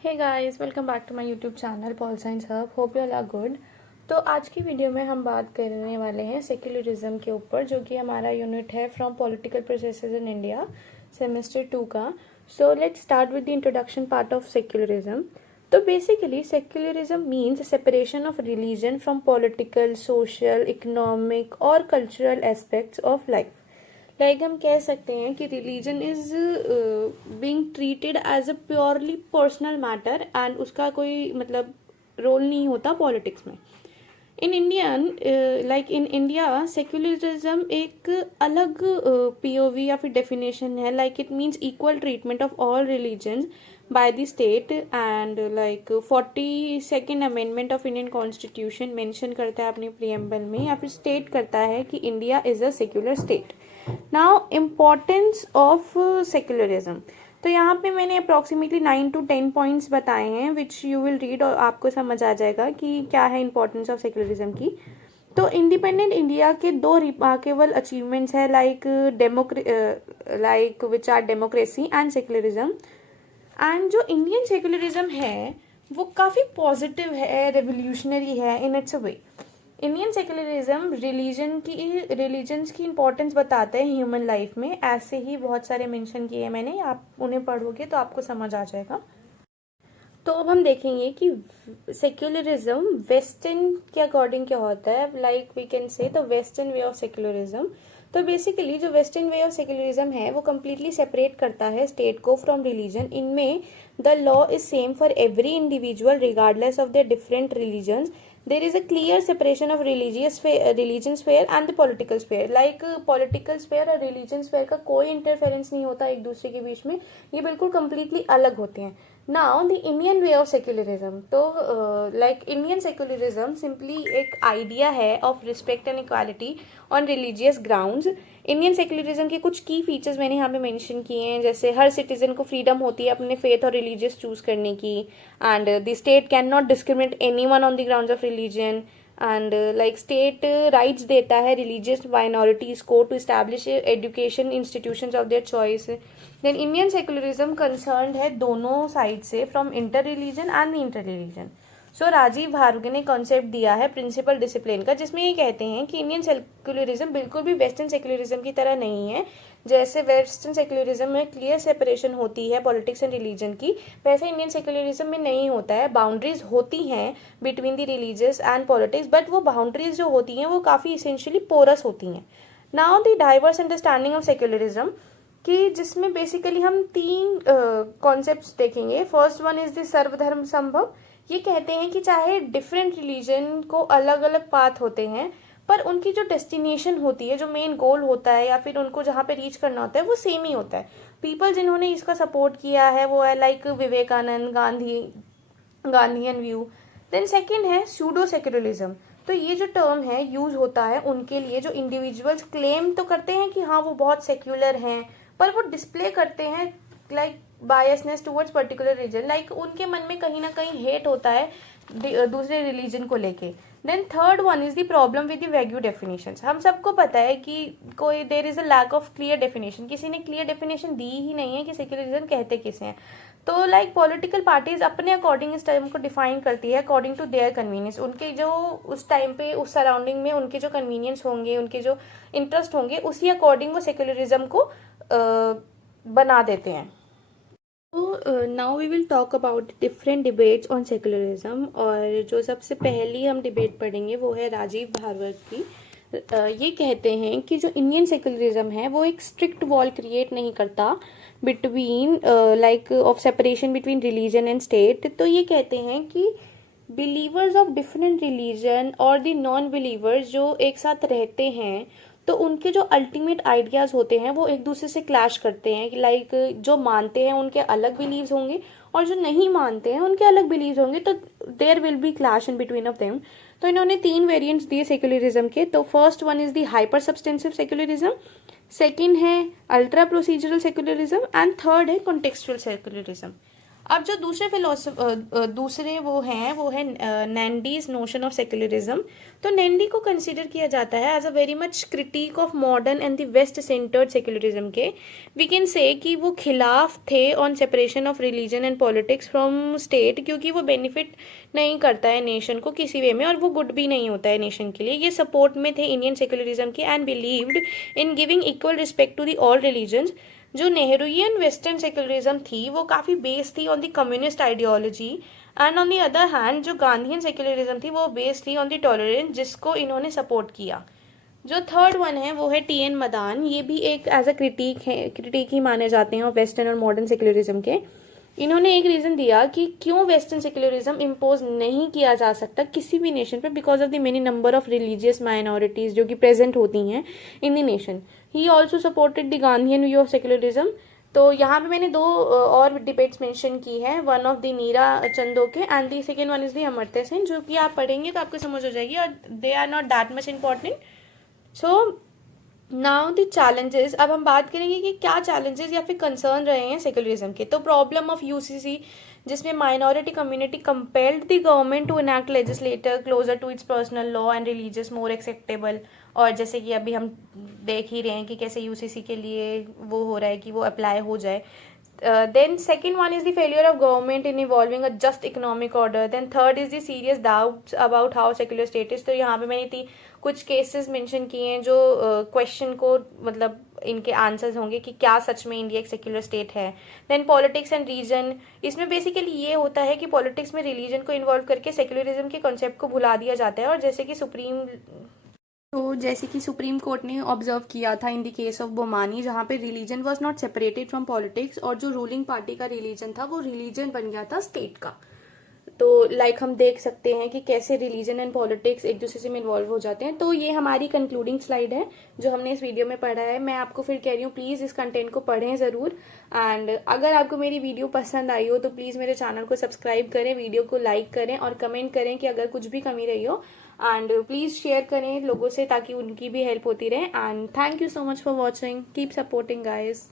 Hey guys, welcome back to my YouTube channel Paul science hub. Hope you all are good. तो आज की video में हम बात करने वाले हैं सेक्युलरिज्म के ऊपर, जो कि हमारा यूनिट है from political processes in India semester 2 का। So let's start with the introduction part of secularism. तो basically secularism means separation of religion from political, social, economic और cultural aspects of life. Like हम कह सकते हैं कि religion is being treated as a purely personal matter and उसका कोई मतलब रोल नहीं होता पॉलिटिक्स में। In Indian in India secularism एक अलग पीओवी या फिर डेफिनेशन है। Like it means equal treatment of all religions by the state and 42nd amendment of Indian constitution mention करता है अपने प्रीएम्बल में, या फिर स्टेट करता है कि India is a secular state. Now importance of secularism, तो यहाँ पे मैंने अप्रॉक्सीमेटली 9 to 10 पॉइंट्स बताए हैं विच यू विल रीड और आपको समझ आ जाएगा कि क्या है इंपॉर्टेंस ऑफ सेक्युलरिज्म की। तो इंडिपेंडेंट इंडिया के दो रिमार्केबल अचीवमेंट्स है like which are democracy and secularism. And जो इंडियन सेक्युलरिज्म है वो काफ़ी पॉजिटिव है, रेवोल्यूशनरी है in its a way. Indian secularism religions की इंपॉर्टेंस बताते हैं ह्यूमन लाइफ में। ऐसे ही बहुत सारे मेंशन किए हैं मैंने, आप उन्हें पढ़ोगे तो आपको समझ आ जाएगा। तो अब हम देखेंगे कि सेक्युलरिज्म वेस्टर्न के अकॉर्डिंग क्या होता है। Like we can say the western way of secularism. तो बेसिकली जो वेस्टर्न वे ऑफ सेक्युलरिज्म है वो कम्प्लीटली सेपरेट करता है स्टेट को फ्रॉम रिलीजन। इनमें the law is same for every individual regardless of their different religions. There is a clear separation of religion sphere and the political sphere. Like political sphere और religion sphere का कोई interference नहीं होता एक दूसरे के बीच में, ये बिल्कुल completely अलग होते हैं। Now the Indian way of secularism, तो like Indian secularism simply एक idea है of respect and equality on religious grounds। Indian secularism के कुछ की फीचर्स मैंने यहाँ पे मेंशन किए हैं, जैसे हर सिटीजन को फ्रीडम होती है अपने फेथ और रिलीजियस चूज करने की, and the state can not discriminate anyone on the grounds of religion, and like state rights देता है रिलीजियस माइनॉरिटीज को to establish education institutions of their choice. Then Indian secularism concerned है दोनों side से, from inter religion and inter religion. So Rajiv Bhargava ने concept दिया है principal discipline का, जिसमें ये कहते हैं कि इंडियन सेक्युलरिज्म बिल्कुल भी वेस्टर्न सेक्युलरिज्म की तरह नहीं है। जैसे वेस्टर्न सेक्युलरिज्म में क्लियर सेपरेशन होती है पॉलिटिक्स एंड रिलीजन की, वैसे इंडियन सेक्युलरिज्म में नहीं होता है। बाउंड्रीज होती हैं between the religious and politics, but वो बाउंड्रीज जो होती हैं वो काफ़ी इसेंशियली पोरस होती हैं। Now the diverse understanding of secularism, कि जिसमें बेसिकली हम तीन कॉन्सेप्ट्स देखेंगे। फर्स्ट वन इज द सर्वधर्म संभव। ये कहते हैं कि चाहे डिफरेंट रिलीजन को अलग अलग पाथ होते हैं, पर उनकी जो डेस्टिनेशन होती है, जो मेन गोल होता है या फिर उनको जहाँ पे रीच करना होता है, वो सेम ही होता है। पीपल जिन्होंने इसका सपोर्ट किया है वो है like Vivekananda, Gandhian view. Then second है सूडो सेक्युलरिज्म। तो ये जो टर्म है यूज होता है उनके लिए जो इंडिविजुअल्स क्लेम तो करते हैं कि हाँ वो बहुत सेक्युलर हैं, पर वो डिस्प्ले करते हैं like biasness towards particular religion. Like उनके मन में कहीं ना कहीं हेट होता है दूसरे रिलीजन को लेके। Then third one is the problem with the vague definitions. हम सबको पता है कि कोई there is a lack of clear definition, किसी ने क्लियर डेफिनेशन दी ही नहीं है कि सेक्युलरिज्म कहते किसे हैं। तो लाइक पॉलिटिकल पार्टीज अपने अकॉर्डिंग इस टर्म को डिफाइन करती है अकॉर्डिंग टू देयर कन्वीनियंस। उनके जो उस टाइम पे उस सराउंडिंग में उनके जो कन्वीनियंस होंगे, उनके जो इंटरेस्ट होंगे, उसी अकॉर्डिंग वो सेक्युलरिज्म को बना देते हैं। तो now we will talk about different debates on secularism, और जो सबसे पहली हम डिबेट पढ़ेंगे वो है राजीव भार्गव की। ये कहते हैं कि जो इंडियन सेक्युलरिज्म है वो एक स्ट्रिक्ट वॉल क्रिएट नहीं करता between like of separation between religion and state. तो ये कहते हैं कि बिलीवर्स ऑफ डिफरेंट रिलीजन और द नॉन बिलीवर्स जो एक साथ रहते हैं, तो उनके जो अल्टीमेट आइडियाज होते हैं वो एक दूसरे से क्लैश करते हैं। लाइक जो मानते हैं उनके अलग बिलीव्स होंगे और जो नहीं मानते हैं उनके अलग बिलीव्स होंगे, तो there will be clash in between of them. तो इन्होंने तीन वेरिएंट्स दिए सेक्युलरिज्म के। तो first one is the hyper substantive secularism, second है ultra procedural secularism, and third है कॉन्टेक्सचुअल सेक्युलरिज्म। अब जो दूसरे वो है नैंडीज नोशन ऑफ सेक्युलरिज्म। तो नैंडी को कंसिडर किया जाता है as a very much critic of modern and the west centred secularism के। वी कैन से कि वो खिलाफ थे on separation of religion and politics from state, क्योंकि वो बेनिफिट नहीं करता है नेशन को किसी वे में और वो गुड भी नहीं होता है नेशन के लिए। ये सपोर्ट में थे इंडियन सेक्युलरिज्म के and believed in giving equal respect to the all religions. जो नेहरूइयन वेस्टर्न सेक्युलरिज्म थी वो काफ़ी बेस्ड थी on the communist ideology, and on the other hand जो गांधीयन सेक्युलरिज्म थी वो बेस्ड थी ऑन द टॉलरेंस, जिसको इन्होंने सपोर्ट किया। जो थर्ड वन है वो है टी एन मदान। ये भी एक एज अ क्रिटिक ही माने जाते हैं और वेस्टर्न और मॉडर्न सेक्युलरिज्म के। इन्होंने एक रीज़न दिया कि क्यों वेस्टर्न सेक्युलरिज्म इम्पोज नहीं किया जा सकता किसी भी नेशन पे, because of the many number of religious minorities जो कि प्रेजेंट होती हैं in the nation. He also supported the Gandhian view of secularism. तो यहाँ पे मैंने दो और डिबेट्स मेंशन की है, one of the Meera Chandoke and the second one is the Amartya Sen, जो कि आप पढ़ेंगे तो आपको समझ हो जाएगी और they are not that much important. So now the challenges, अब हम बात करेंगे कि क्या चैलेंजेस या फिर कंसर्न रहे हैं सेक्युलरिज्म के। तो प्रॉब्लम ऑफ यूसीसी, जिसमें minority community compelled the government to enact legislator closer to its personal law and religious more acceptable. और जैसे कि अभी हम देख ही रहे हैं कि कैसे यूसीसी के लिए वो हो रहा है कि वो अप्लाई हो जाए। Then second one is the failure of government in evolving a just economic order. Then third is the serious doubts about how secular state is. तो यहाँ पे मैंने कुछ केसेस मेंशन किए हैं जो क्वेश्चन को मतलब इनके आंसर्स होंगे कि क्या सच में इंडिया एक सेक्युलर स्टेट है। देन पॉलिटिक्स एंड रीजन, इसमें बेसिकली ये होता है कि पॉलिटिक्स में रिलीजन को इन्वॉल्व करके सेक्युलरिज्म के कॉन्सेप्ट को भुला दिया जाता है। और जैसे कि सुप्रीम कोर्ट ने ऑब्जर्व किया था इन द केस ऑफ बोमानी, जहाँ पे religion was not separated from politics और जो रूलिंग पार्टी का रिलीजन था वो रिलीजन बन गया था स्टेट का। तो हम देख सकते हैं कि कैसे रिलीजन एंड पॉलिटिक्स एक दूसरे से इन्वॉल्व हो जाते हैं। तो ये हमारी कंक्लूडिंग स्लाइड है जो हमने इस वीडियो में पढ़ा है। मैं आपको फिर कह रही हूँ प्लीज़ इस कंटेंट को पढ़ें ज़रूर। एंड अगर आपको मेरी वीडियो पसंद आई हो तो प्लीज़ मेरे चैनल को सब्सक्राइब करें, वीडियो को लाइक करें और कमेंट करें कि अगर कुछ भी कमी रही हो, एंड प्लीज़ शेयर करें लोगों से ताकि उनकी भी हेल्प होती रहे। And thank you so much for watching, keep supporting guys.